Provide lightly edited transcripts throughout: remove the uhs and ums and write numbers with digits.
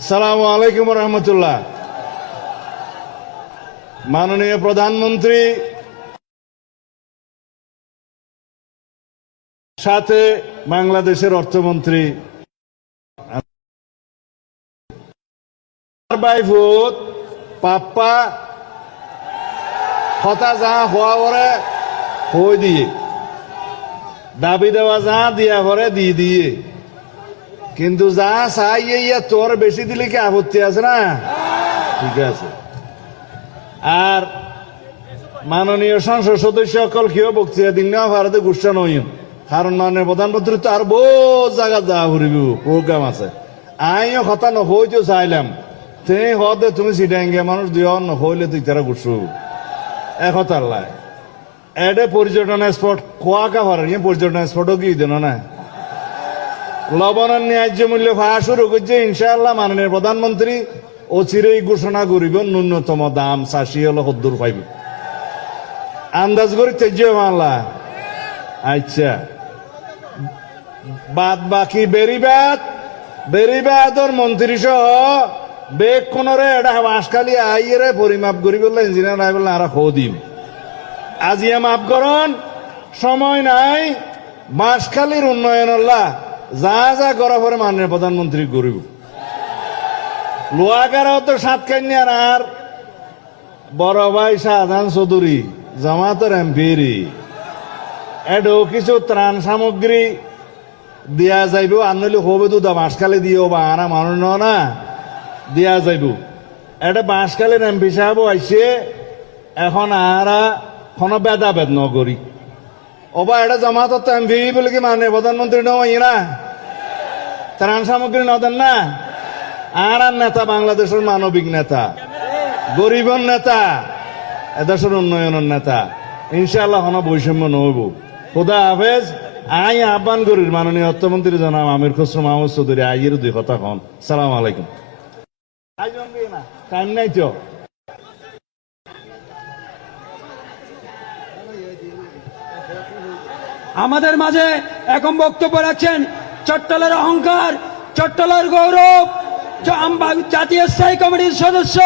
আসসালামু আলাইকুম রহমতুল্লাহ। মাননীয় প্রধানমন্ত্রী সাথে বাংলাদেশের অর্থমন্ত্রী বাইফুত পাপ্পা কথা যা হওয়া পরে হয়ে দিয়ে দাবি দেওয়া যা দিয়া পরে দিয়ে দিয়ে কিন্তু যা চাই ইয়া তোর বেশি দিলে কি আপত্তি আছে না? ঠিক আছে। আর মাননীয় সংসদ সদস্য সকল কেউ বক্তৃতা দিন না ভারতে গুসা নই, কারণ মাননীয় প্রধানমন্ত্রী তো আর বহু জায়গা যা ঘুরিব প্রোগ্রাম আছে। আইও কথা নহইতেও চাইলাম তে হদে তুমি সিটাঙ্গে মানুষ দিও নহইলে তুই তারা গুসু একতার লাই এডে পর্যটন স্পট খোয়াকা ভার পর্যটন স্পটও কি দেন না লবণের ন্যায্য মূল্য পাওয়া শুরু করছে ইনশাআল্লাহ। মাননীয় প্রধানমন্ত্রী অচিরেই ঘোষণা করিব ন্যূনতম দাম ৮০ হলো ৭০ পাইব আন্দাজ করি তেজ মানলা। আচ্ছা বাদ বাকি বেরিবাদর মন্ত্রী সহ বেগ কোনরে এটা বাঁশখালী আইয়ে পরিমাপ করি বললে ইঞ্জিনিয়ার আই বললে আর দিম আজিয়া মাপ করন সময় নাই। বাঁশখালীর উন্নয়ন যা যা করা পরে মাননীয় প্রধানমন্ত্রী করিব। লোয়াগারাও তো সাত কান্যার আর বড় ভাই শাহজাহান চৌধুরী জামাতের এমপিরি এডো কিছু ত্রাণ সামগ্রী দিয়া যাইব আনলে হবে তো বাঁশখালী দিও বা আনা মানুষ না দিয়া যাইব। এটা বাঁশখালীর এমপি সাহেব আইসে এখন আরা কোনো ভেদাভেদ নগরী ওবা এটা জামাত এমপি বলে কি মাননীয় প্রধানমন্ত্রী নয় না ত্রাণ সামগ্রী নদেন না। আর নেতা বাংলাদেশের মানবিক নেতা, গরিবের নেতা, এদেশের উন্নয়নের নেতা। ইনশাআল্লাহ কোনো বৈষম্য নহব। খুদা হাফেজ। আই আহ্বান করি মাননীয় অর্থমন্ত্রী জনাব আমির খসরু মাহমুদ চৌধুরী আইয়ের ২ কথা কন। সালাম আলাইকুম। টাইম নাই তো আমাদের মাঝে এখন বক্তব্য রাখছেন চট্টলের অহংকার, চট্টলের গৌরব, জাতীয় স্থায়ী কমিটির সদস্য,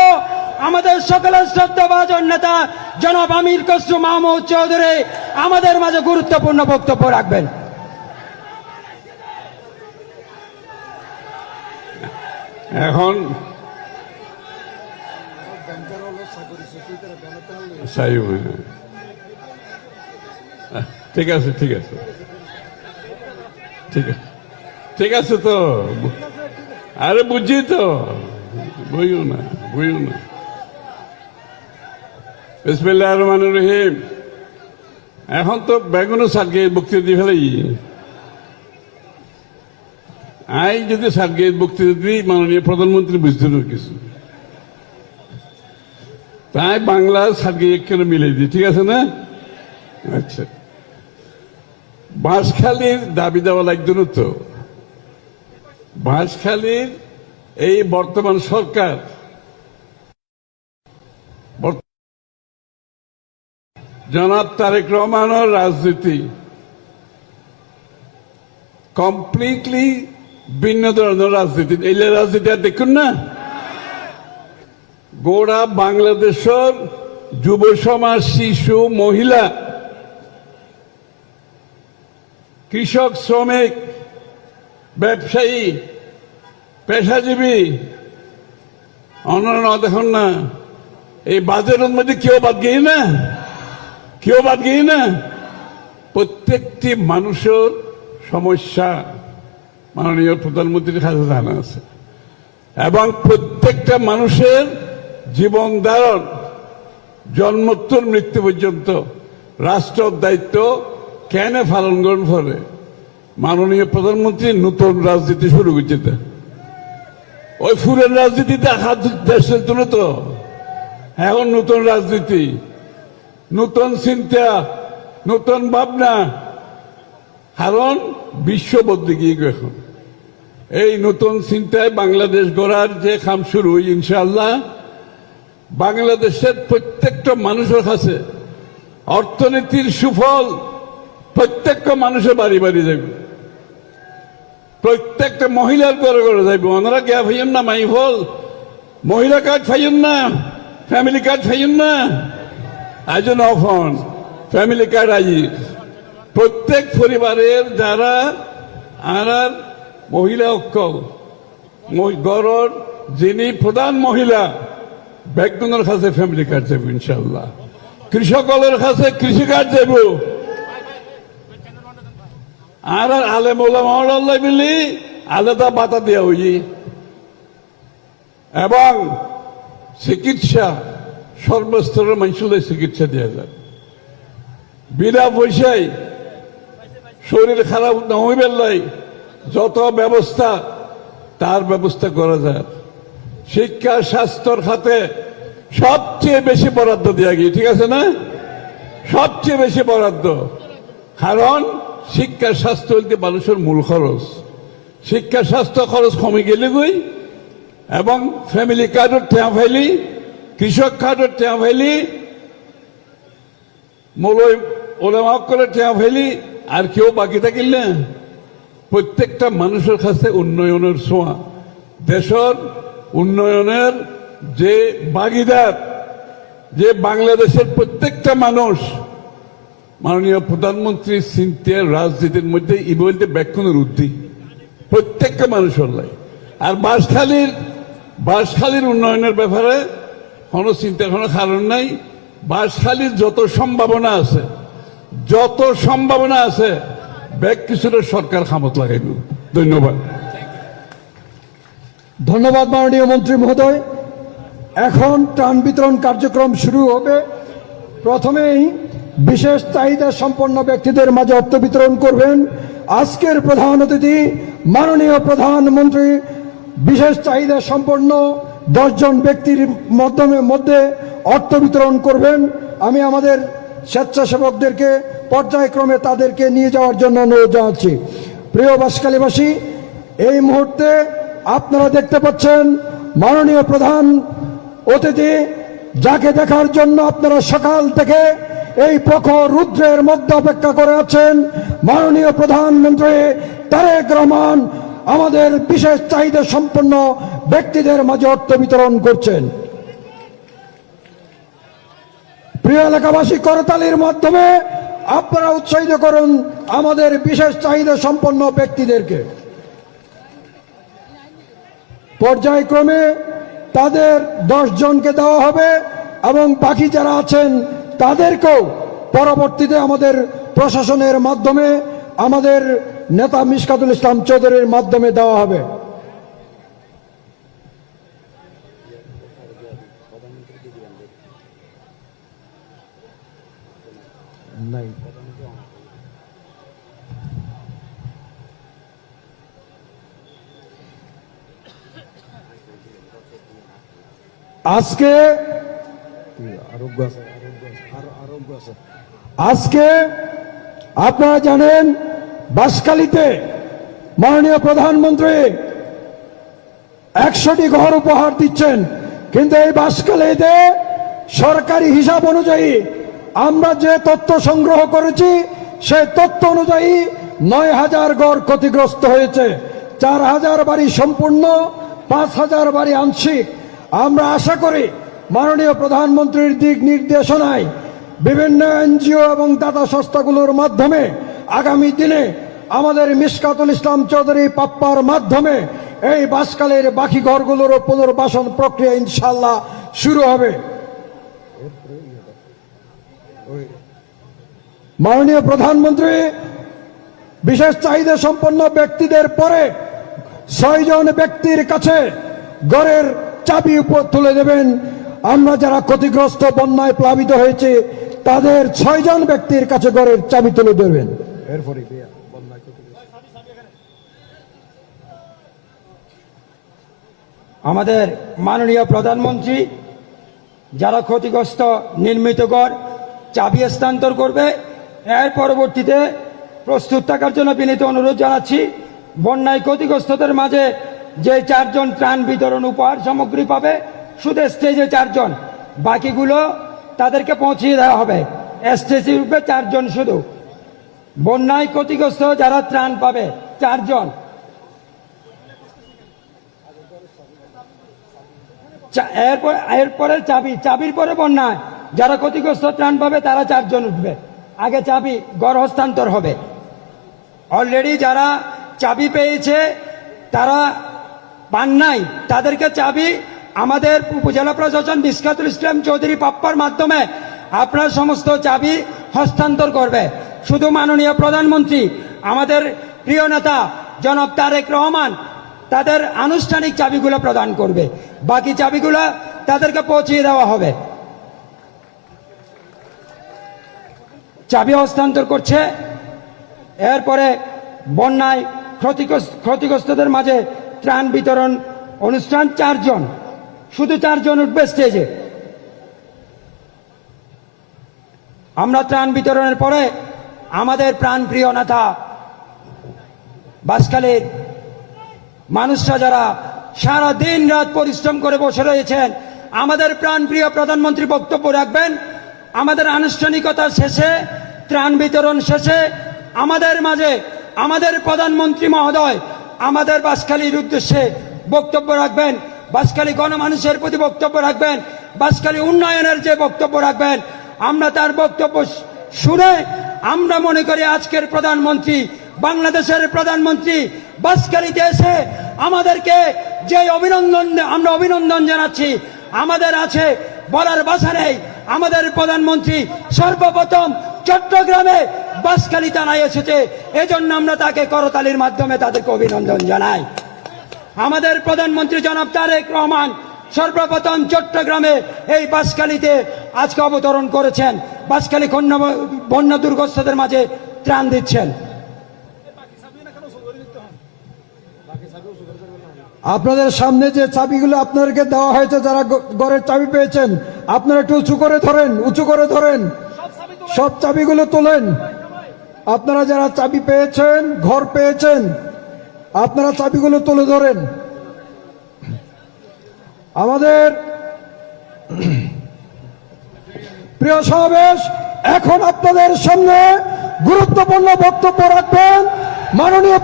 আমাদের সকলের শ্রদ্ধাভাজন নেতা জনাব আমির খসরু মাহমুদ চৌধুরী আমাদের মাঝে গুরুত্বপূর্ণ বক্তব্য রাখবেন। এখন ঠিক আছে ঠিক আছে ঠিক আছে ঠিক আছে তো আরে বুঝছি তো বইও না বিসমিল্লাহির রহমানির রহিম। এখন তো বেগুনও সারকে বক্তৃতা দিয়ে ফেলাই আই যদি সারকে বক্তৃতা দিই মাননীয় প্রধানমন্ত্রী বুঝতে কিছু তাই বাংলা সারকে একখানে মিলে দিই, ঠিক আছে না? আচ্ছা বাঁশখালীর দাবি দেওয়া লাগতো না তো। বাঁশখালীর এই বর্তমান সরকার জনাব তারেক রহমানের রাজনীতি কমপ্লিটলি ভিন্ন ধরনের রাজনীতি। এই রাজনীতি আর দেখুন না, গোড়া বাংলাদেশের যুব সমাজ, শিশু, মহিলা, কৃষক, শ্রমিক, ব্যবসায়ী, পেশাজীবী অন্যান্য দেখুন না এই বাজারের মধ্যে কেউ বাদ গিয়ে না প্রত্যেকটি মানুষের সমস্যা মাননীয় প্রধানমন্ত্রীর কাছে জানা আছে এবং প্রত্যেকটা মানুষের জীবন ধারণ জন্মোত্তর মৃত্যু পর্যন্ত রাষ্ট্রের দায়িত্ব কেন পালন করেন ফলে মাননীয় প্রধানমন্ত্রী নতুন রাজনীতি শুরু করছে। ওই ফুলের রাজনীতিতে হাত দেশ চলত না তো, এখন নতুন রাজনীতি, নতুন চিন্তা, নতুন ভাবনা, কারণ বিশ্ব বদলে গিয়ে এখন এই নতুন চিন্তায় বাংলাদেশ গড়ার যে কাম শুরু ইনশাআল্লাহ বাংলাদেশের প্রত্যেকটা মানুষের কাছে অর্থনীতির সুফল প্রত্যেকটা মানুষের বাড়ি বাড়ি যাবে। প্রত্যেকটা মহিলার ঘরে ঘরে যাইব। ওনারা গিয়া ভাইয়েন না মাইফল মহিলা কার্ড ফাইয়েন না, ফ্যামিলি কার্ড ফাইয়েন না, আয়োজন অফন ফ্যামিলি কার্ড আই প্রত্যেক পরিবারের যারা আর মহিলা ঐক্য গড়র যিনি প্রধান মহিলা ব্যাকগ্রাউন্ডের কাছে ফ্যামিলি কার্ড যাব ইনশাল্লাহ। কৃষকদের কাছে কৃষি কার্ড যাব। আর আলেম ওলামা মিলি আলাদা বাতা দেওয়া হই এবং চিকিৎসা সর্বস্তরের মানুষদের চিকিৎসা দেওয়া যায় বিনা পয়সায়। শরীর খারাপ না হইবার লাই যত ব্যবস্থা তার ব্যবস্থা করা যায়। শিক্ষা স্বাস্থ্যর খাতে সবচেয়ে বেশি বরাদ্দ দেওয়া গিয়ে, ঠিক আছে না? সবচেয়ে বেশি বরাদ্দ, কারণ শিক্ষা স্বাস্থ্য হইতে মানুষের মূল খরচ। শিক্ষা স্বাস্থ্য খরচ কমে গেলে গই এবং ফ্যামিলি কার্ডের টেয়া ফাইলি, কৃষক কার্ডের টেয়া ফাইলি, মৌলই ওলামা করে টেয়া ফাইলি, আর কেউ বাকি থাকিল না। প্রত্যেকটা মানুষের কাছে উন্নয়নের ছোঁয়া, দেশের উন্নয়নের যে ভাগিদার, যে বাংলাদেশের প্রত্যেকটা মানুষ মাননীয় প্রধানমন্ত্রী চিন্তার রাজনীতির মধ্যে ই বলতে ব্যাখ্যানের উদ্ধি প্রত্যেকটা মানুষের লাই। আর বাঁশখালীর উন্নয়নের ব্যাপারে কোনো চিন্তার কোনো কারণ নাই। বাঁশখালীর যত সম্ভাবনা আছে ব্যাগ কিছুটা সরকার খামত লাগাইব। ধন্যবাদ। ধন্যবাদ মাননীয় মন্ত্রী মহোদয়। এখন ত্রাণ বিতরণ কার্যক্রম শুরু হবে। প্রথমেই বিশেষ চাহিদা সম্পন্ন ব্যক্তিদের মাঝে অর্থ বিতরণ করবেন আজকের প্রধান অতিথি মাননীয় প্রধানমন্ত্রী। বিশেষ চাহিদা সম্পন্ন 10 জন ব্যক্তির মধ্যে অর্থ বিতরণ করবেন। আমি আমাদের স্বেচ্ছাসেবকদেরকে পর্যায়ক্রমে তাদেরকে নিয়ে যাওয়ার জন্য অনুরোধ জানাচ্ছি। প্রিয় বাঁশখালীবাসী, এই মুহূর্তে আপনারা দেখতে পাচ্ছেন মাননীয় প্রধান অতিথি, যাকে দেখার জন্য আপনারা সকাল থেকে এই প্রখর রুদ্রের মধ্যে অপেক্ষা করে আছেন। মাননীয় প্রধানমন্ত্রী তারেক রহমান আমাদের বিশেষ চাহিদা সম্পন্ন ব্যক্তিদের মাঝে অর্থ বিতরণ করছেন। প্রিয় এলাকাবাসী, করতালির মাধ্যমে আপনারা উৎসাহিত করুন আমাদের বিশেষ চাহিদা সম্পন্ন ব্যক্তিদেরকে। পর্যায়ক্রমে তাদের 10 জনকে দেওয়া হবে এবং বাকি যারা আছেন তাদেরকেও পরবর্তীতে আমাদের প্রশাসনের মাধ্যমে, আমাদের নেতা মিশকাতুল ইসলাম চৌধুরীর মাধ্যমে দেওয়া হবে। আজকে আপনারা জানেন বাঁশখালীতে মাননীয় প্রধানমন্ত্রী 100টি ঘর উপহার দিচ্ছেন, কিন্তু এই বাঁশখালীতে সরকারি হিসাব অনুযায়ী আমরা যে তথ্য সংগ্রহ করেছি সেই তথ্য অনুযায়ী 9000 ঘর ক্ষতিগ্রস্ত হয়েছে। 4000 বাড়ি সম্পূর্ণ, 5000 বাড়ি আংশিক। আমরা আশা করি মাননীয় প্রধানমন্ত্রীর দিক নির্দেশনায় বিভিন্ন এনজিও এবং দাতা সংস্থাগুলোর মাধ্যমে আগামী দিনে আমাদের মিশকাতুল ইসলাম চৌধুরী পাপ্পার মাধ্যমে এই বাঁশখালীর বাকি ঘরগুলোর পুনর্বাসন প্রক্রিয়া ইনশাআল্লাহ শুরু হবে। মাননীয় প্রধানমন্ত্রী বিশেষ চাহিদা সম্পন্ন ব্যক্তিদের পরে 6 জন ব্যক্তির কাছে ঘরের চাবি উপর তুলে দেবেন। আমরা যারা ক্ষতিগ্রস্ত বন্যায় প্লাবিত হয়েছে তাদের 6 জন ব্যক্তির কাছে ঘরের চাবি তুলে দেবেন। এরপরে আমাদের মাননীয় প্রধানমন্ত্রী যারা ক্ষতিগ্রস্ত নির্মিত ঘর চাবি হস্তান্তর করবে। এর পরবর্তীতে প্রস্তুত থাকার জন্য বিনীত অনুরোধ জানাচ্ছি। বন্যায় ক্ষতিগ্রস্তদের মাঝে যে 4 জন ত্রাণ বিতরণ উপহার সামগ্রী পাবে শুধু স্টেজে 4 জন, বাকিগুলো তাদেরকে পৌঁছিয়ে দেওয়া হবে। স্টেজে উঠবে 4 জন শুধু। বন্যায় ক্ষতিগ্রস্ত যারা ত্রাণ পাবে 4 জন, এরপরে চাবির পরে বন্যায় যারা ক্ষতিগ্রস্ত ত্রাণ পাবে তারা 4 জন উঠবে। আগে চাবি গড় হস্তান্তর হবে। অলরেডি যারা চাবি পেয়েছে তারা পান নাই, তাদেরকে চাবি আমাদের উপজেলা প্রশাসন বিসকাতুল ইসলাম চৌধুরী পাপ্পার মাধ্যমে আপনার সমস্ত চাবি হস্তান্তর করবে। শুধু মাননীয় প্রধানমন্ত্রী আমাদের প্রিয় নেতা জনাব তারেক রহমান তাদের আনুষ্ঠানিক চাবিগুলো প্রদান করবে, বাকি চাবিগুলো তাদেরকে পৌঁছিয়ে দেওয়া হবে। চাবি হস্তান্তর করছে। এরপরে বন্যায় ক্ষতিগ্রস্তদের মাঝে ত্রাণ বিতরণ অনুষ্ঠান, 4 জন, শুধু 4 জন উঠবে স্টেজে। আমরা ত্রাণ বিতরণের পরে আমাদের প্রাণপ্রিয় নেতা বাঁশখালীর মানুষরা যারা সারা দিন রাত পরিশ্রম করে বসে রয়েছেন, আমাদের প্রাণপ্রিয় প্রধানমন্ত্রী বক্তব্য রাখবেন। আমাদের আনুষ্ঠানিকতা শেষে, ত্রাণ বিতরণ শেষে আমাদের মাঝে আমাদের প্রধানমন্ত্রী মহোদয় আমাদের বাঁশখালীর উদ্দেশ্যে বক্তব্য রাখবেন, বাঁশখালী গণমানুষের প্রতি বক্তব্য রাখবেন, বাঁশখালী উন্নয়নের যে বক্তব্য রাখবেন। আমরা তার বক্তব্য শুনে আমরা মনে করি আজকের প্রধানমন্ত্রী, বাংলাদেশের প্রধানমন্ত্রী বাঁশখালীতে এসে আমাদেরকে যে আমরা অভিনন্দন জানাচ্ছি, আমাদের আছে বলার ভাষা নেই। আমাদের প্রধানমন্ত্রী সর্বপ্রথম চট্টগ্রামে বাঁশখালী থানায় এসেছে, এজন্য আমরা তাকে করতালির মাধ্যমে তাদেরকে অভিনন্দন জানাই। আমাদের প্রধানমন্ত্রী জনাব তারেক রহমান সর্বপ্রথম চট্টগ্রামে এই বাঁশখালীতে আজকে অবতরণ করেছেন, বাঁশখালী বন্যা দুর্গতদের মাঝে ত্রাণ দিচ্ছেন। আপনাদের সামনে যে চাবিগুলো আপনাদেরকে দেওয়া হয়েছে, যারা ঘরের চাবি পেয়েছেন, আপনারা একটু উঁচু করে ধরেন, সব চাবিগুলো তোলেন। আপনারা যারা চাবি পেয়েছেন, ঘর পেয়েছেন, আপনারা চাবিগুলো তুলে ধরেন। আমাদের প্রিয় সমাবেশ, এখন আপনাদের সামনে গুরুত্বপূর্ণ বক্তব্য রাখবেন মাননীয়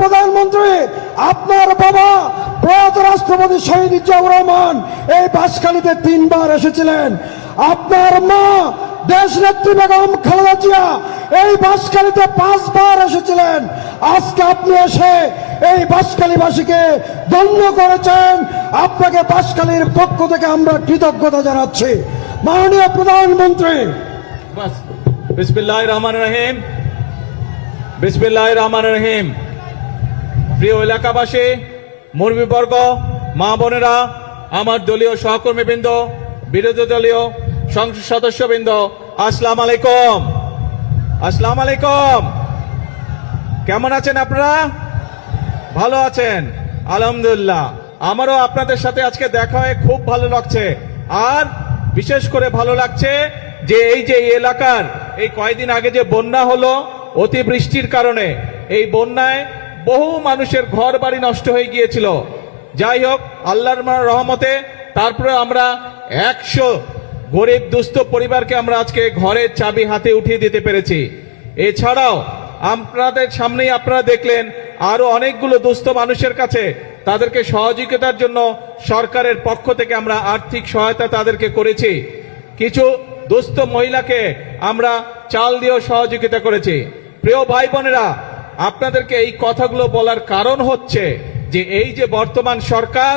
প্রধানমন্ত্রী। আপনার বাবা প্রয়াত রাষ্ট্রপতি শহীদ জিয়াউর রহমান এই বাঁশখালীতে 3 বার এসেছিলেন। আপনার মা দেশনেত্রী বেগম খালেদা জিয়া এই বাঁশখালীতে 5 বার এসেছিলেন। আজকে আপনি এসে এই বাঁশখালীবাসীকে ধন্য করেছেন। আপনাকে বাঁশখালীর পক্ষ থেকে আমরা কৃতজ্ঞতা জানাচ্ছি মাননীয় প্রধানমন্ত্রী। বিসমিল্লাহির রহমানির রহিম। প্রিয় এলাকাবাসী, মুরব্বীবর্গ, মা বোনেরা, আমার দলীয় সহকর্মীবৃন্দ, বিরোধী দলীয় সংসদ সদস্যবৃন্দ, আসসালামু আলাইকুম। কেমন আছেন আপনারা? ভালো আছেন? আলহামদুলিল্লাহ। আমারও আপনাদের সাথে আজকে দেখা হয়ে খুব ভালো লাগছে। আর বিশেষ করে ভালো লাগছে যে এই এলাকার এই কয়েকদিন আগে যে বন্যা হলো, অতিবৃষ্টির কারণে এই বন্যায় বহু মানুষের ঘর বাড়ি নষ্ট হয়ে গিয়েছিল। যাই হোক, আল্লাহর রহমতে তারপরে আমরা 100 গরিব দুস্থ পরিবারকে আমরা আজকে ঘরের চাবি হাতে উঠিয়ে দিতে পেরেছি। এছাড়াও আপনাদের সামনেই আপনারা দেখলেন আরো অনেকগুলো দুস্থ মানুষের কাছে তাদেরকে সহযোগিতার জন্য সরকারের পক্ষ থেকে আমরা আর্থিক সহায়তা তাদেরকে করেছি। কিছু দুস্থ মহিলাকে আমরা চাল দিয়েও সহযোগিতা করেছি। প্রিয় ভাই বোনেরা, আপনাদেরকে এই কথাগুলো বলার কারণ হচ্ছে যে এই যে বর্তমান সরকার,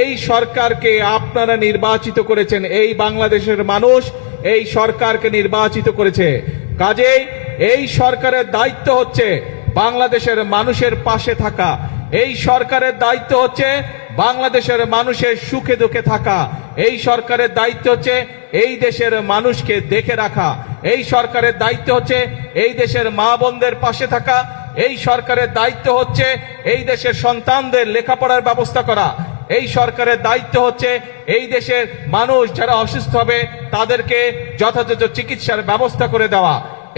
এই সরকারকে আপনারা নির্বাচিত করেছেন। এই বাংলাদেশের মানুষ এই সরকারকে নির্বাচিত করেছে। কাজেই এই সরকারের দায়িত্ব হচ্ছে বাংলাদেশের মানুষের পাশে থাকা। এই সরকারের দায়িত্ব হচ্ছে বাংলাদেশের মানুষের সুখে দুঃখে থাকা। এই সরকারের দায়িত্ব হচ্ছে এই দেশের মানুষকে দেখে রাখা। এই সরকারের দায়িত্ব হচ্ছে এই দেশের মা বোনদের পাশে থাকা। এই সরকারের দায়িত্ব হচ্ছে এই দেশের সন্তানদের লেখাপড়ার ব্যবস্থা করা। এই সরকারের দায়িত্ব হচ্ছে এই দেশের মানুষ যারা অসুস্থ হবে তাদেরকে যথাযথ চিকিৎসার ব্যবস্থা করে দেওয়া।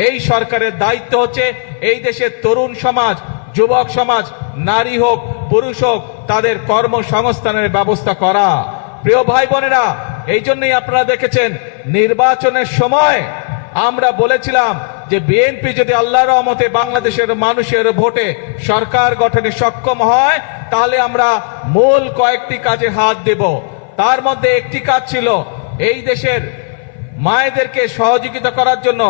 এই সরকারের দায়িত্ব হচ্ছে এই দেশের তরুণ সমাজ, যুবক সমাজ, নারী হোক পুরুষ হোক, তাদের কর্মসংস্থানের ব্যবস্থা করা। প্রিয় ভাই বোনেরা, এই জন্যই আপনারা দেখেছেন নির্বাচনের সময় আমরা বলেছিলাম যে বিএনপি যদি আল্লাহর রহমতে বাংলাদেশের মানুষের ভোটে সরকার গঠনে সক্ষম হয়, তাহলে আমরা মূল কয়েকটি কাজে হাত দেব। তার মধ্যে একটি কাজ ছিল এই দেশের মায়েদেরকে সহযোগিতা করার জন্য,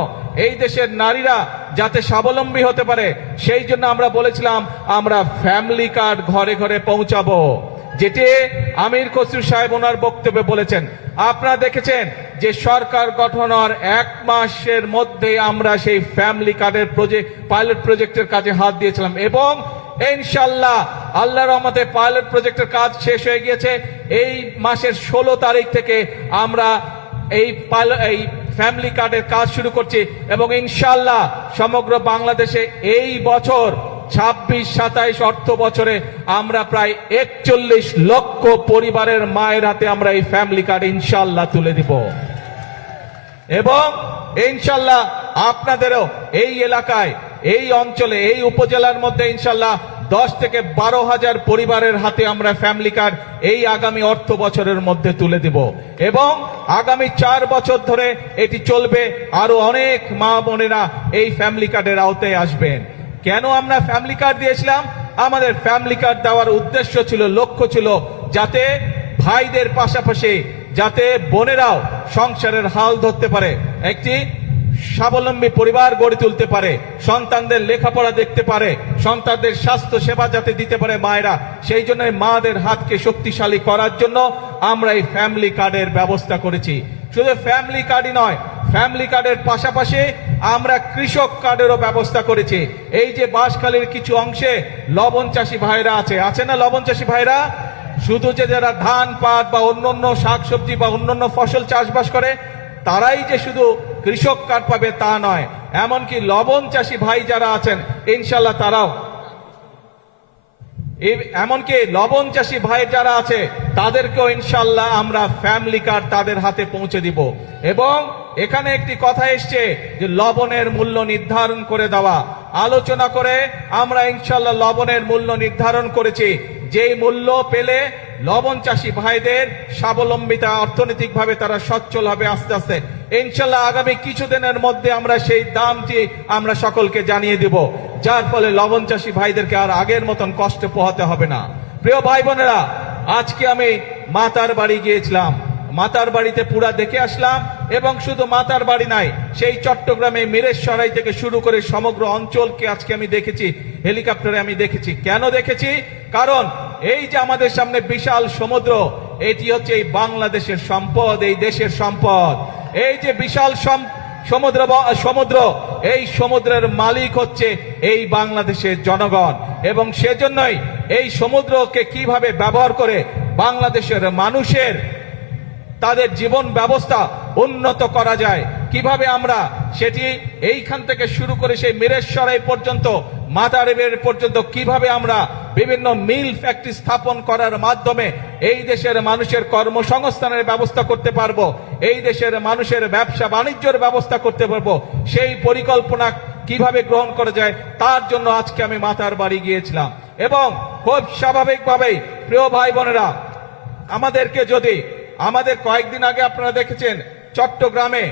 এই দেশের নারীরা যাতে স্বাবলম্বী হতে পারে, সেই জন্য আমরা বলেছিলাম আমরা ফ্যামিলি কার্ড ঘরে ঘরে পৌঁছাবো, যেটি আমির খসরু সাহেব ওনার বক্তব্যে বলেছেন। আপনারা দেখেছেন যে সরকার গঠন হওয়ার 1 মাসের মধ্যে আমরা সেই ফ্যামিলি কার্ডের পাইলট প্রজেক্টের কাজে হাত দিয়েছিলাম, এবং ইনশাআল্লাহ আল্লাহর রহমতে পাইলট প্রজেক্টের কাজ শেষ হয়ে গিয়েছে। এই মাসের 16 তারিখ থেকে আমরা এই ফ্যামিলি কার্ডের কাজ শুরু করছি, এবং ইনশাআল্লাহ সমগ্র বাংলাদেশে এই বছর 26-27 অর্থ বছরে আমরা প্রায় 41 লক্ষ পরিবারের মায়ের হাতে আমরা এই ফ্যামিলি কার্ড ইনশাআল্লাহ তুলে দিব। এবং ইনশাআল্লাহ আপনাদেরও এই এলাকায়, এই অঞ্চলে, এই উপজেলার মধ্যে ইনশাআল্লাহ 10 থেকে 12 হাজার পরিবারের হাতে আমরা ফ্যামিলি কার্ড এই আগামী অর্থ বছরের মধ্যে তুলে দিব, এবং আগামী 4 বছর ধরে এটি চলবে। আরো অনেক মা বোনেরা এই ফ্যামিলি কার্ডের আওতায় আসবেন। কেন আমরা ফ্যামিলি কার্ড দিয়েছিলাম? আমাদের ফ্যামিলি কার্ড দেওয়ার উদ্দেশ্য ছিল, লক্ষ্য ছিল, যাতে ভাইদের পাশাপাশি যাতে বোনেরাও সংসারের হাল ধরতে পারে, একটি স্বাবলম্বী পরিবার গড়ে তুলতে পারে, সন্তানদের লেখাপড়া দেখতে পারে, সন্তানদের স্বাস্থ্য সেবা যাতে দিতে পারে মায়েরা, সেই জন্য মাদের হাতকে শক্তিশালী করার জন্য আমরা এই ফ্যামিলি কার্ডের ব্যবস্থা করেছি। শুধু ফ্যামিলি কার্ডই নয়, ফ্যামিলি কার্ডের পাশাপাশি আমরা কৃষক কার্ডেরও ব্যবস্থা করেছি। এই যে বাঁশখালীর কিছু অংশে লবণ চাষী ভাইরা আছে না, লবণ চাষী ভাইরা, শুধু যে যারা ধান, পাট বা অন্যান্য শাকসবজি বা অন্যান্য ফসল চাষবাস করে তারাই যে শুধু কৃষক কার্ড পাবে তা নয়, এমনকি লবণ চাষী ভাই যারা আছেন ইনশাআল্লাহ তারাও, এমনকি লবণ চাষী ভাই যারা আছে তাদেরকেও ইনশাআল্লাহ আমরা ফ্যামিলি কার্ড তাদের হাতে পৌঁছে দিব। এবং এখানে একটি কথা এসছে যে লবণের মূল্য নির্ধারণ করে দেওয়া, আলোচনা করে আমরা ইনশাআল্লাহ লবণের মূল্য নির্ধারণ করেছি, যেই মূল্য পেলে লবণ চাষী ভাইদের স্বাবলম্বিতা, অর্থনৈতিকভাবে তারা সচ্ছল হবে আস্তে আস্তে। ইনশাআল্লাহ আগামী কিছুদিনের মধ্যে আমরা সেই দামটি আমরা সকলকে জানিয়ে দেব, যার ফলে লবণ চাষী ভাইদেরকে আর আগের মতন কষ্ট পোহাতে হবে না। প্রিয় ভাই বোনেরা, আজকে আমি মাতার বাড়ি গিয়েছিলাম, মাতার বাড়িতে পুরা দেখে আসলাম, এবং শুধু মাতার বাড়ি নাই, সেই চট্টগ্রামে মিরেশসরাই থেকে শুরু করে সমগ্র অঞ্চলকে আজকে আমি দেখেছি, হেলিকপ্টারে আমি দেখেছি। কেন দেখেছি? কারণ এই যে আমাদের সামনে বিশাল সমুদ্র, এটি হচ্ছে এই বাংলাদেশের সম্পদ, এই দেশের সম্পদ। এই যে বিশাল সমুদ্র, এই সমুদ্রের মালিক হচ্ছে এই বাংলাদেশের জনগণ, এবং সেজন্যই এই সমুদ্রকে কিভাবে ব্যবহার করে বাংলাদেশের মানুষের তাদের জীবন ব্যবস্থা উন্নত করা যায়, কিভাবে আমরা সেটি এইখান থেকে শুরু করে সেই মিরেশসরাই পর্যন্ত, মাতারবের পর্যন্ত কিভাবে আমরা বিভিন্ন মিল ফ্যাক্টরি স্থাপন করার মাধ্যমে এই দেশের মানুষের কর্মসংস্থানের ব্যবস্থা করতে পারবো, এই দেশের মানুষের ব্যবসা বাণিজ্যের ব্যবস্থা করতে পারবো, সেই পরিকল্পনা কিভাবে গ্রহণ করা যায় তার জন্য আজকে আমি মাতার বাড়ি গিয়েছিলাম। এবং খুব স্বাভাবিকভাবেই প্রিয় ভাই বোনেরা, আমাদের কয়েকদিন আগে আপনারা দেখেছেন চট্টগ্রামে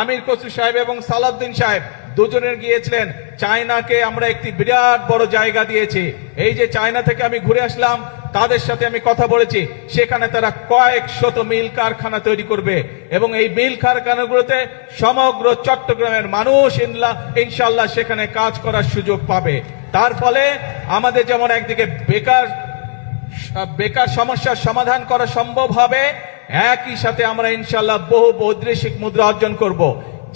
আমির খসরু সাহেব এবং সালাউদ্দিন সাহেব দুজনের গিয়েছিলেন চায়নাকে, আমরা একটি বিরাট বড় জায়গা দিয়েছি। এই যে চায়না থেকে আমি ঘুরে আসলাম, তাদের সাথে আমি কথা বলেছি, সেখানে তারা কয়েক শত মিল কারখানা তৈরি করবে, এবং এই মিল কারখানাগুলোতে সমগ্র চট্টগ্রামের মানুষ ইনশাআল্লাহ সেখানে কাজ করার সুযোগ পাবে। তার ফলে আমাদের যেমন একদিকে বেকার সমস্যার সমাধান করা সম্ভব হবে, একই সাথে আমরা ইনশাআল্লাহ বহু বৈদেশিক মুদ্রা অর্জন করব,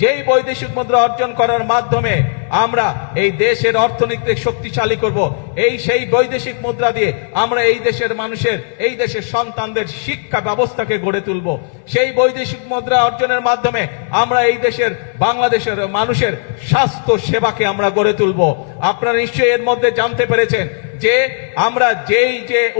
যেই বৈদেশিক মুদ্রা অর্জন করার মাধ্যমে আমরা এই দেশের অর্থনীতি শক্তিশালী করব। সেই বৈদেশিক মুদ্রা দিয়ে আমরা এই দেশের মানুষের, এই দেশের সন্তানদের শিক্ষা ব্যবস্থাকে গড়ে তুলব। সেই বৈদেশিক মুদ্রা অর্জনের মাধ্যমে আমরা এই দেশের, বাংলাদেশের মানুষের স্বাস্থ্য সেবাকে আমরা গড়ে তুলব। আপনারা নিশ্চয়ই এর মধ্যে জানতে পেরেছেন যে আমরা যে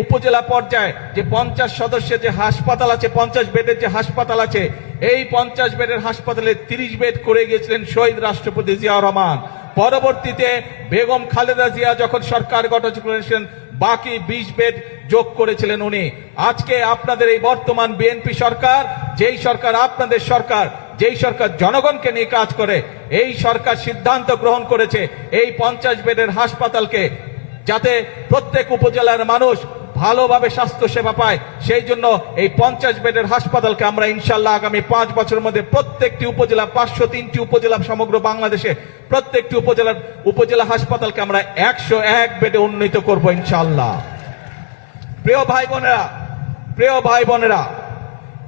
উপজেলা পর্যায়ে যে 50 সদস্যের যে হাসপাতাল আছে, 50 বেডের যে হাসপাতাল আছে, এই 50 বেডের হাসপাতালে 30 বেড করে গিয়েছিলেন শহীদ রাষ্ট্রপতি জিয়াউর রহমান। পরবর্তীতে বেগম খালেদা জিয়া যখন সরকার গঠন করেছেন, বাকি 20 বেড যোগ করেছিলেন উনি। আজকে আপনাদের এই বর্তমান বিএনপি সরকার, যেই সরকার আপনাদের সরকার, যেই সরকার জনগণকে নিয়ে কাজ করে, এই সরকার সিদ্ধান্ত গ্রহণ করেছে এই 50 বেডের হাসপাতালকে যাতে প্রত্যেক উপজেলার মানুষ ভালোভাবে স্বাস্থ্য সেবা পায়, সেই জন্য এই 50 বেডের হাসপাতালকে আমরা ইনশাল্লাহ আগামী 5 বছরের মধ্যে প্রত্যেকটি উপজেলা, 503টি উপজেলা সমগ্র বাংলাদেশে প্রত্যেকটি উপজেলা হাসপাতালকে আমরা 101 বেডে উন্নীত করব ইনশাল্লাহ। প্রিয় ভাই বোনেরা,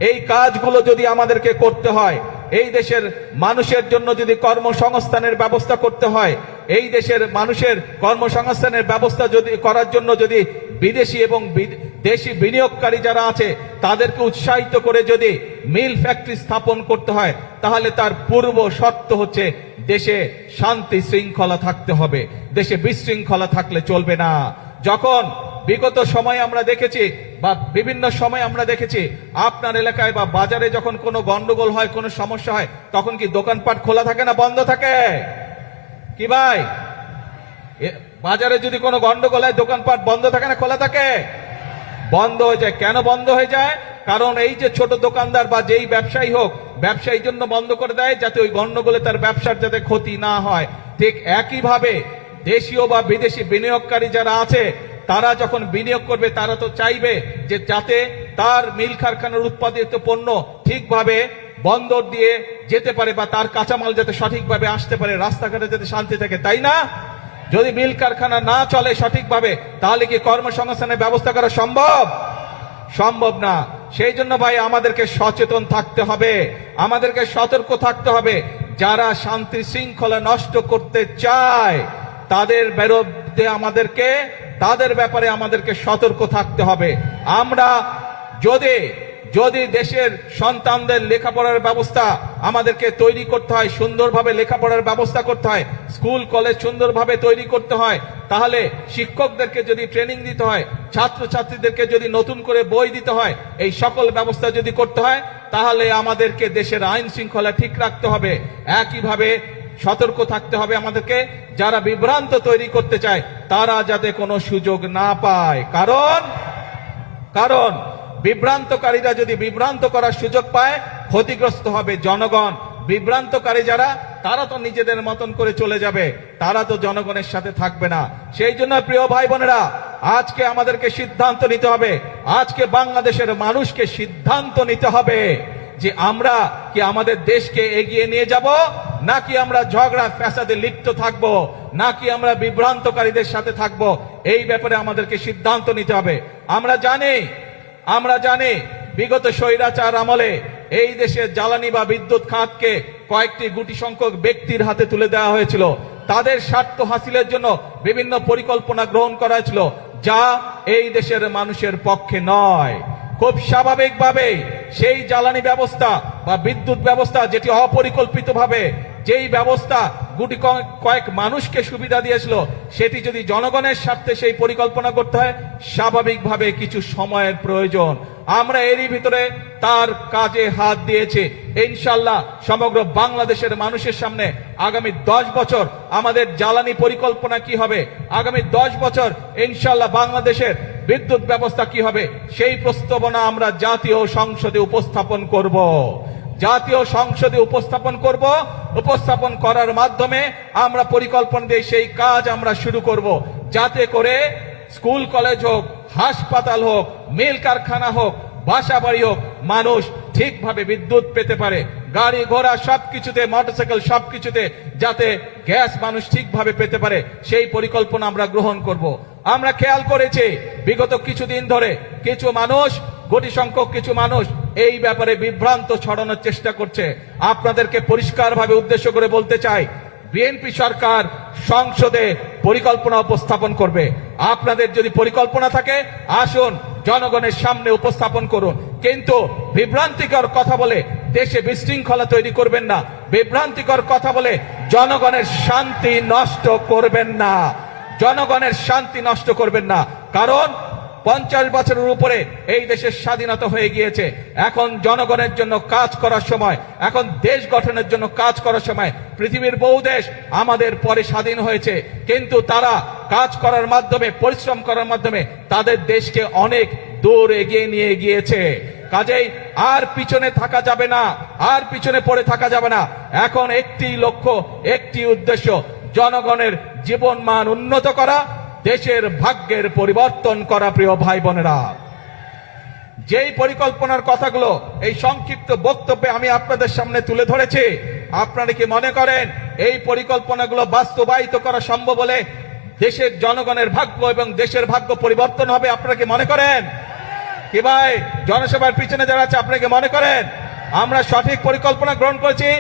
এই কাজগুলো যদি আমাদেরকে করতে হয়, এই দেশের মানুষের জন্য যদি কর্মসংস্থানের ব্যবস্থা করতে হয়, এই দেশের মানুষের কর্মসংস্থানের ব্যবস্থা যদি করার জন্য যদি বিদেশি এবং দেশি বিনিয়োগকারী যারা আছে তাদেরকে উৎসাহিত করে যদি মিল ফ্যাক্টরি স্থাপন করতে হয়, তাহলে তার পূর্ব শর্ত হচ্ছে দেশে শান্তি শৃঙ্খলা থাকতে হবে। দেশে বিশৃঙ্খলা থাকলে চলবে না। যখন বিগত সময় আমরা দেখেছি বা বিভিন্ন সময় আমরা দেখেছি আপনার এলাকায় বা বাজারে যখন কোনো গন্ডগোল হয়, কোনো সমস্যা হয়, তখন কি দোকানপাট খোলা থাকে না বন্ধ থাকে? কি ভাই, বাজারে যদি কোনো গন্ডগোল হয় দোকানপাট বন্ধ থাকে না খোলা থাকে? বন্ধ হয়ে যায়। কেন বন্ধ হয়ে যায়? কারণ এই যে ছোট দোকানদার বা যেই ব্যবসায়ী হোক, ব্যবসায়ীর জন্য বন্ধ করে দেয় যাতে ওই গন্ডগোলে তার ব্যবসার যাতে ক্ষতি না হয়। ঠিক একইভাবে দেশীয় বা বিদেশি বিনিয়োগকারী যারা আছে তারা যখন বিনিয়োগ করবে তারা তো চাইবে যে যাতে তার মিল কারখানার উৎপাদিত পণ্য ঠিকভাবে বন্দর দিয়ে যেতে পারে বা তার কাঁচামাল যাতে সঠিকভাবে আসতে পারে, রাস্তাঘাটে যাতে শান্তি থাকে, তাই না? যদি মিল কারখানা না চলে সঠিকভাবে তাহলে কি কর্মসংস্থানের ব্যবস্থা করা সম্ভব না। সেই জন্য ভাই আমাদেরকে সচেতন থাকতে হবে, আমাদেরকে সতর্ক থাকতে হবে। যারা শান্তি শৃঙ্খলা নষ্ট করতে চায় তাদের বিরুদ্ধে তাদের ব্যাপারে আমাদেরকে সতর্ক থাকতে হবে। আমরা যদি দেশের সন্তানদের লেখাপড়ার ব্যবস্থা আমাদেরকে তৈরি করতে হয়, সুন্দরভাবে লেখাপড়ার ব্যবস্থা করতে হয়, স্কুল কলেজ সুন্দরভাবে তৈরি করতে হয়, তাহলে শিক্ষকদেরকে যদি ট্রেনিং দিতে হয়, ছাত্রছাত্রীদেরকে যদি নতুন করে বই দিতে হয়, এই সকল ব্যবস্থা যদি করতে হয়, তাহলে আমাদেরকে দেশের আইন শৃঙ্খলা ঠিক রাখতে হবে। একইভাবে সতর্ক থাকতে হবে আমাদেরকে, যারা বিভ্রান্ত তৈরি করতে চায় তারা যাতে কোনো সুযোগ না পায়। কারণ বিভ্রান্তকারীরা যদি বিভ্রান্ত করার সুযোগ পায় ক্ষতিগ্রস্ত হবে জনগণ। বিভ্রান্তকারী যারা তারা তো নিজেদের মতন করে চলে যাবে, তারা তো জনগণের সাথে থাকবে না। সেই জন্য প্রিয় ভাই বোনেরা, আজকে আমাদেরকে সিদ্ধান্ত নিতে হবে, আজকে বাংলাদেশের মানুষকে সিদ্ধান্ত নিতে হবে যে আমরা কি আমাদের দেশকে এগিয়ে নিয়ে যাব, নাকি আমরা ঝগড়া ফ্যাসাদে লিপ্ত থাকব, নাকি আমরা বিভ্রান্তকারীদের সাথে থাকব। এই ব্যাপারে আমাদেরকে সিদ্ধান্ত নিতে হবে। আমরা জানি বিগত স্বৈরাচার আমলে এই দেশের জ্বালানি বা বিদ্যুৎ খাতকে কয়েকটি গুটি সংখ্যক ব্যক্তির হাতে তুলে দেওয়া হয়েছিল। তাদের স্বার্থ হাসিলের জন্য বিভিন্ন পরিকল্পনা গ্রহণ করা হয়েছিল, যা এই দেশের মানুষের পক্ষে নয়। খুব স্বাভাবিকভাবে সেই জ্বালানি ব্যবস্থা বা বিদ্যুৎ ব্যবস্থা যেটি অপরিকল্পিতভাবে যেই ব্যবস্থা গুটি কয়েক মানুষকে সুবিধা দিয়েছিল, সেটি যদি জনগণের স্বার্থে সেই পরিকল্পনা করতে হয়, স্বাভাবিকভাবে কিছু সময়ের প্রয়োজন। আমরা এরই ভিতরে তার কাজে হাত দিয়েছি। ইনশাআল্লাহ সমগ্র বাংলাদেশের মানুষের সামনে আগামী 10 বছর আমাদের জ্বালানি পরিকল্পনা কি হবে, আগামী 10 বছর ইনশাআল্লাহ বাংলাদেশের বিদ্যুৎ ব্যবস্থা কি হবে, সেই প্রস্তাবনা আমরা জাতীয় সংসদে উপস্থাপন করব। উপস্থাপন করার মাধ্যমে আমরা পরিকল্পনা দিয়ে সেই কাজ আমরা শুরু করব, যাতে করে স্কুল কলেজ হোক, হাসপাতাল হোক, মিল কারখানা হোক, বাসা বাড়ি হোক, মানুষ ঠিকভাবে বিদ্যুৎ পেতে পারে। গাড়ি ঘোড়া সবকিছুতে, মোটরসাইকেল সবকিছুতে যাতে গ্যাস মানুষ ঠিকভাবে পেতে পারে, সেই পরিকল্পনা আমরা গ্রহণ করব। আমরা খেয়াল করেছি বিগত কিছুদিন ধরে কিছু মানুষ, গুটি সংখ্যক কিছু মানুষ এই ব্যাপারে বিভ্রান্ত ছড়ানোর চেষ্টা করছে। আপনাদেরকে পরিষ্কারভাবে উদ্দেশ্য করে বলতে চাই, বিএনপি সরকার সংসদে পরিকল্পনা উপস্থাপন করবে। আপনাদের যদি পরিকল্পনা থাকে আসুন জনগণের সামনে উপস্থাপন করুন, কিন্তু বিভ্রান্তিকর কথা বলে দেশে বিশৃঙ্খলা তৈরি করবেন না, বিভ্রান্তিকর কথা বলে জনগণের শান্তি নষ্ট করবেন না, জনগণের শান্তি নষ্ট করবেন না। কারণ 50 বছরের উপরে এই দেশের স্বাধীনতা হয়ে গিয়েছে। এখন জনগণের জন্য কাজ করার সময়, এখন দেশ গঠনের জন্য কাজ করার সময়। পৃথিবীর বহু দেশ আমাদের পরে স্বাধীন হয়েছে, কিন্তু তারা কাজ করার মাধ্যমে, পরিশ্রম করার মাধ্যমে তাদের দেশকে অনেক দূর এগিয়ে নিয়ে গিয়েছে। কাজেই আর পিছনে থাকা যাবে না, আর পিছনে পড়ে থাকা যাবে না। এখন একটি লক্ষ্য, একটি উদ্দেশ্য, জনগণের জীবন মান উন্নত করা, দেশের ভাগ্যের পরিবর্তন করা। প্রিয় ভাই বোনেরা, যেই পরিকল্পনার কথাগুলো এই সংক্ষিপ্ত বক্তব্যে আমি আপনাদের সামনে তুলে ধরেছি, আপনারা কি মনে করেন এই পরিকল্পনাগুলো বাস্তবায়িত করা সম্ভব হলে দেশের জনগণের ভাগ্য এবং দেশের ভাগ্য পরিবর্তন হবে? আপনারা কি মনে করেন? কি ভাই, জনসভার পিছনে যারা আছে, আপনারা কি মনে করেন আমরা সঠিক পরিকল্পনা গ্রহণ করেছি?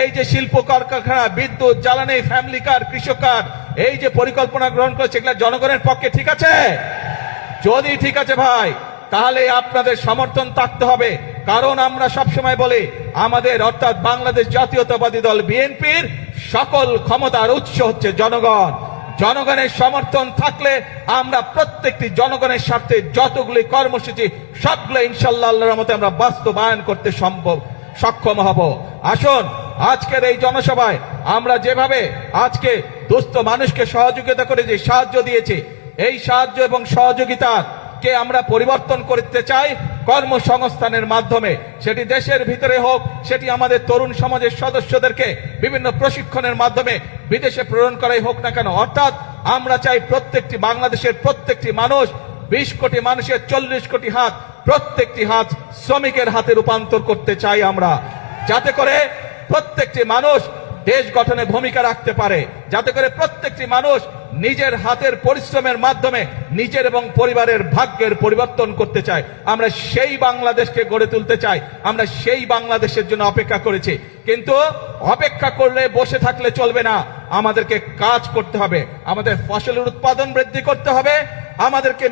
এই যে শিল্প কলকারখানা, বিদ্যুৎ, জ্বালানি, ফ্যামিলি কার, কৃষক কার, এই যে পরিকল্পনা গ্রহণ করেছে, এগুলো জনগণের পক্ষে ঠিক আছে? যদি ঠিক আছে ভাই, তাহলে আপনাদের সমর্থন থাকতে হবে। কারণ আমরা সবসময় বলি, আমাদের অর্থাৎ বাংলাদেশ জাতীয়তাবাদী দল বিএনপির সকল ক্ষমতার উৎস হচ্ছে জনগণ। জনগণের সমর্থন থাকলে আমরা প্রত্যেকটি জনগণের স্বার্থে যতগুলি কর্মসূচি, সবগুলো ইনশাআল্লাহ আল্লাহর রহমতে আমরা বাস্তবায়ন করতে সক্ষম হব। আসুন, আজকের এই জনসভায় আমরা যেভাবে আজকে দুস্থ মানুষকে সহযোগিতা করে যে সাহায্য দিয়েছি, এই সাহায্য এবং সহযোগিতার কে আমরা পরিবর্তন করতে চাই কর্মসংস্থানের মাধ্যমে। সেটি দেশের ভিতরে হোক, সেটি আমাদের তরুণ সমাজের সদস্যদেরকে বিভিন্ন প্রশিক্ষণের মাধ্যমে বিদেশে প্রেরণ করাই হোক না কেন। অর্থাৎ আমরা চাই প্রত্যেকটি বাংলাদেশের প্রত্যেকটি মানুষ, 20 কোটি মানুষের 40 কোটি হাত, প্রত্যেকটি হাত শ্রমিকের হাতে রূপান্তর করতে চাই আমরা, যাতে করে প্রত্যেকটি মানুষ দেশ গঠনে ভূমিকা রাখতে পারে, যাতে করে প্রত্যেকটি মানুষ নিজের হাতের পরিশ্রমের মাধ্যমে নিজের এবং পরিবারের ভাগ্যের পরিবর্তন করতে চায়। আমরা সেই বাংলাদেশকে গড়ে তুলতে চাই। আমরা সেই বাংলাদেশের জন্য অপেক্ষা করেছি, কিন্তু অপেক্ষা করলে বসে থাকলে চলবে না। আমাদেরকে কাজ করতে হবে, আমাদের ফসলের উৎপাদন বৃদ্ধি করতে হবে, আমাদেরকে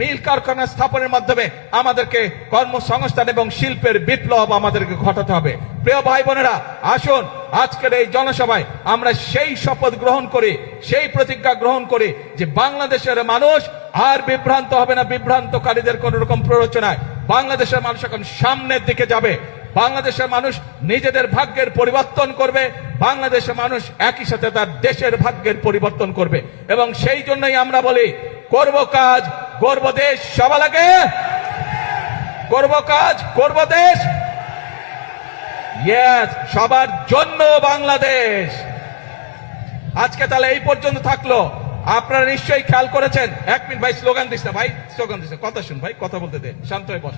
মিল কারখানা স্থাপনের মাধ্যমে আমাদেরকে কর্মসংস্থান এবং শিল্পের বিপ্লব আমাদেরকে ঘটাতে হবে। প্রিয় ভাই বোনেরা, আসুন আজকের এই জনসভায় আমরা সেই শপথ গ্রহণ করি, সেই প্রতিজ্ঞা গ্রহণ করি যে বাংলাদেশের মানুষ আর বিভ্রান্ত হবে না বিভ্রান্তকারীদের কোন রকম প্ররোচনায়। বাংলাদেশের মানুষ এখন সামনের দিকে যাবে, বাংলাদেশের মানুষ নিজেদের ভাগ্যের পরিবর্তন করবে, বাংলাদেশের মানুষ একই সাথে তার দেশের ভাগ্যের পরিবর্তন করবে। এবং সেই জন্যই আমরা বলি, করব কাজ, করব দেশ, সবার আগে করব কাজ, করব দেশ, ইয়েস, সবার জন্য বাংলাদেশ। আজকে তাহলে এই পর্যন্ত থাকলো। আপনারা নিশ্চয়ই খেয়াল করেছেন, 1 মিনিট ভাই, স্লোগান দিস না ভাই, স্লোগান দিস না, কথা শুন ভাই, কথা বলতে দে, শান্ত হয়ে বস।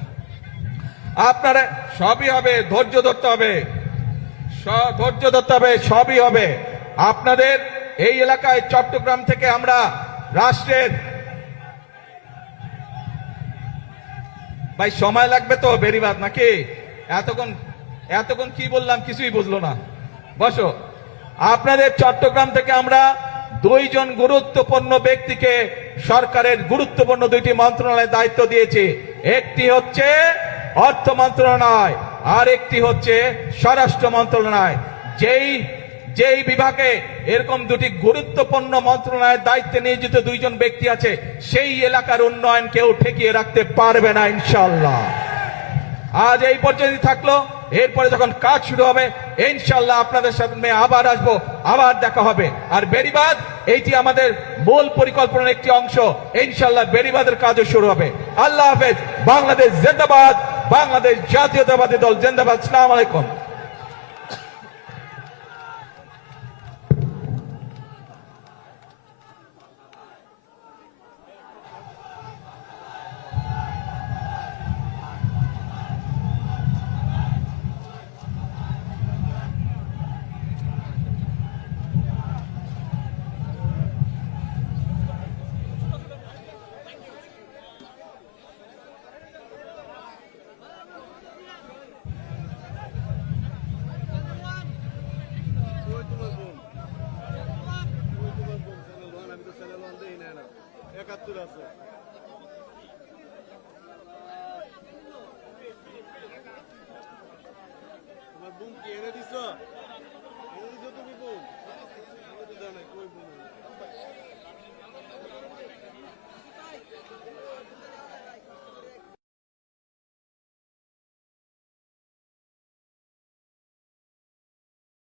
আপনারা সবই হবে, ধৈর্য ধরতে হবে, ধৈর্য ধরতে হবে, সবই হবে। আপনাদের এই এলাকায় চট্টগ্রাম থেকে আমরা রাষ্ট্রের, ভাই সময় লাগবে তো বেরিবাদ নাকি? এতক্ষণ কি বললাম কিছুই বুঝলো না, বসো। আপনাদের চট্টগ্রাম থেকে আমরা 2 জন গুরুত্বপূর্ণ ব্যক্তিকে সরকারের গুরুত্বপূর্ণ 2টি মন্ত্রণালয়ের দায়িত্ব দিয়েছি। একটি হচ্ছে অর্থ মন্ত্রণালয়, আর একটি হচ্ছে স্বরাষ্ট্র মন্ত্রণালয়। যেই বিভাগে এরকম 2টি গুরুত্বপূর্ণ মন্ত্রণালয়ের দায়িত্বে নিয়োজিত 2 জন ব্যক্তি আছে, সেই এলাকার উন্নয়ন কেউ ঠেকিয়ে রাখতে পারবে না ইনশাআল্লাহ। আজ এই পর্যন্ত থাকলো, এরপরে যখন কাজ শুরু হবে ইনশাআল্লাহ আপনাদের সামনে আবার আসবো, আবার দেখা হবে। আর বেড়িবাঁধ এইটি আমাদের মূল পরিকল্পনার একটি অংশ, ইনশাআল্লাহ বেড়িবাঁধের কাজও শুরু হবে। আল্লাহ হাফেজ। বাংলাদেশ জিন্দাবাদ, বাংলাদেশ জাতীয়তাবাদী দল জিন্দাবাদ। আসসালামু আলাইকুম। আমি তো চ্যানেল 1 দেখি না, 71 আছে।